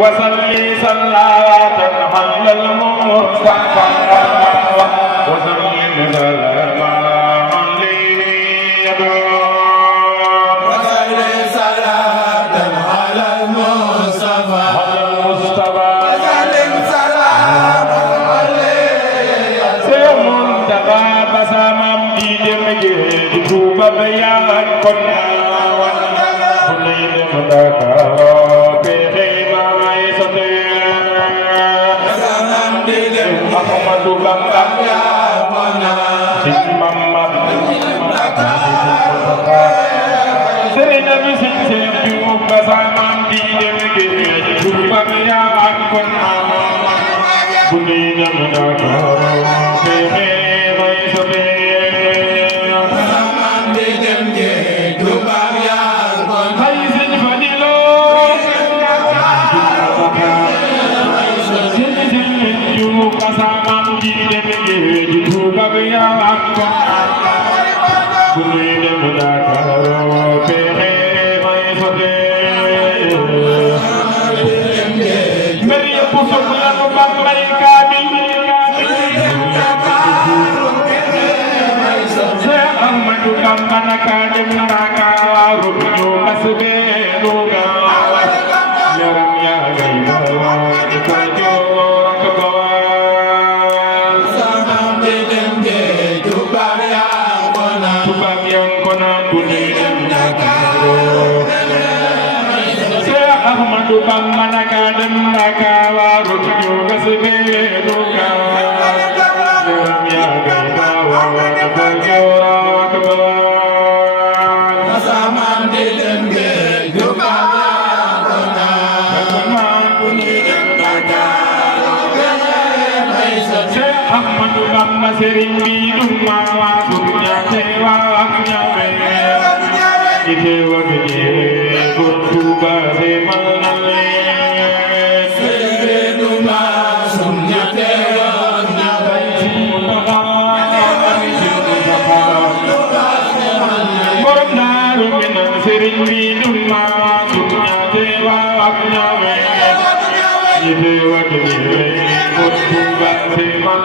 وصلي صلاة على المصطفى وسلم سلاما عليه وصلي صلاة على المصطفى وسلم سلاما عليه سيمنتقى بسامم إيدمجي توبا بيان كنا ونيد مدكا Ahmadu Bamba si Mama Serigne bi si Seex Juuf ba samam di dem géej Juuba mi yaa ak kon bu ni dem Dakar bébé may sobe samam di dem géej Juuba mi yaa ak kon ay Sëñ Fadilo Juuf ba samam di dem géej Juuba mi yaa ak kon bu ni dem Dakar bébé may sobe mbir yëpp soxla ko Bambay kaamil Seex Ahmadu Bamba naka dem Ndakaaru ñu mas beenu gaaw yaram yaa ngay daw di ko joor ak bawal samam di dem géej Juuba mi yaa ak kon tubaab yang ko naan bu ñuy dem Ndakaaru Seex Ahmadu Bamba naka dem Ndakaaru ñu mas beenu gaaw yaram yaa ngay daw di ko joor ak bawal samam di dem géej Juuba mi yaa ak kon bu ñuy dem Dakar Ahmadu Bamba Sëriñ bi du ma waatu ñaate waa ak ñaame ite wa gëne ko Tuuba se man na leen Sëriñ bi du ma sum ñaate waa ak ñaame borom Daaru Minam Sëriñ bi du ma waatu ñaate waa ak ñaame ite wa gëne ko Tuuba se man